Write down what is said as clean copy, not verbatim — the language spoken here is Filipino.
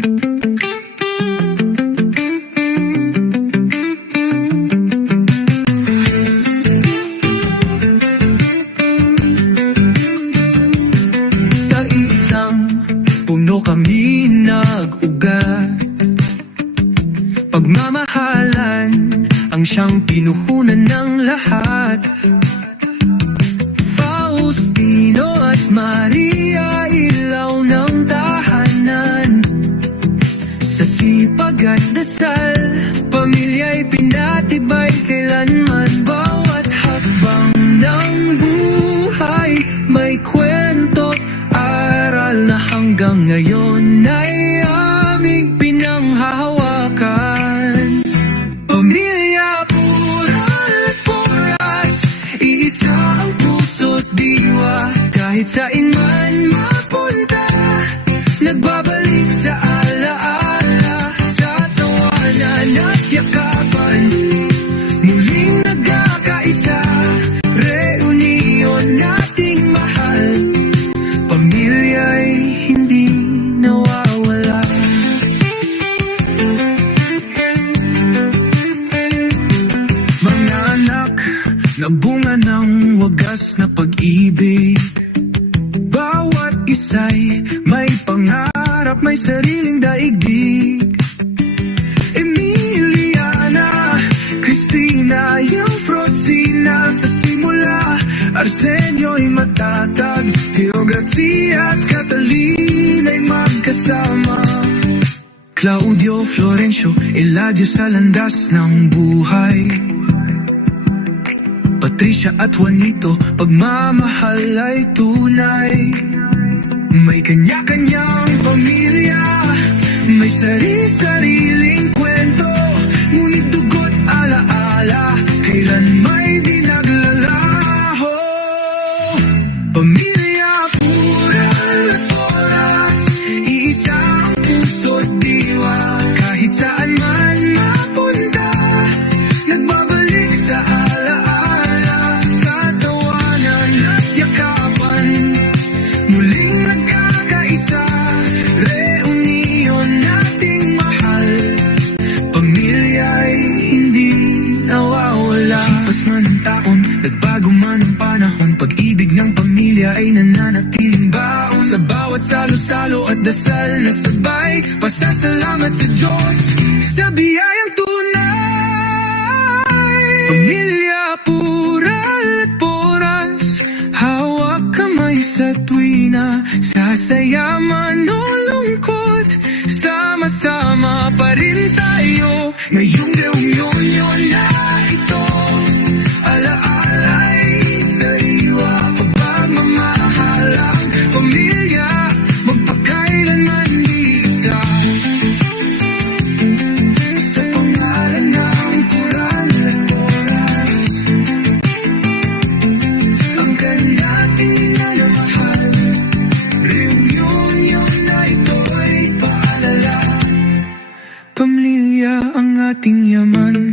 Sa isang puno kami nag-ugat, pagmamahalan ang siyang pinuhunan ng lahat. Faustino at Maria, ilaw ng tahanan. Sa sipag at dasal, pamilya'y pinatibay kailanman. Bawat hakbang ng buhay may kwento, aral na hanggang ngayon ay aming pinanghahawakan. Pamilya pural at puras, iisa ang puso't diwa. Kahit saan man mapunta, nagbabalik sa alaala. Sa tawanan at yakapan, muling nagkakaisa. Reunion nating mahal, pamilya'y hindi nawawala. Mga anak na bunga ng wagas na pag-ibig, bawat isa'y may pangarap, may sariling daigdig. Emiliana, Cristina, yung Frosina sa simula. Arsenio'y matatag, Geogracia at Catalina'y magkasama. Claudio, Florencio, Eladio sa landas ng buhay. Patricia at Juanito, pagmamahal ay tunay. May kanya-kanyang pamilya, may sari-sariling kwento. Ngunit dugo't alaala, kailan may di naglalaho. Pamilya pural at oras, iisa ang puso't diwa. Kahit saan man mapunta, nagbabalik sa alaala. Sa tawanan at yakapan, muling nagkakaisa. Reunion nating mahal, pamilya'y hindi nawawala. Lipas man ang taon, nagbago man ang panahon, pag-ibig ng pamilya ay nananatiling baon. Sa bawat salo-salo at dasal na sabay, pasasalamat sa Diyos sa biyayang tunay. Pamilya pural at puras, hawak kamay sa tuwina. Sa saya man o lungkot, sama-sama pa rin tayo. Ngayong reunion na ito, alaala'y sariwa. Pagmamahalang pamilya, magpakailanman isa. Sa pangalan ng pural at oras, ang nating minamahal. Reunion na ito'y paalala, pamilya ang ating yaman.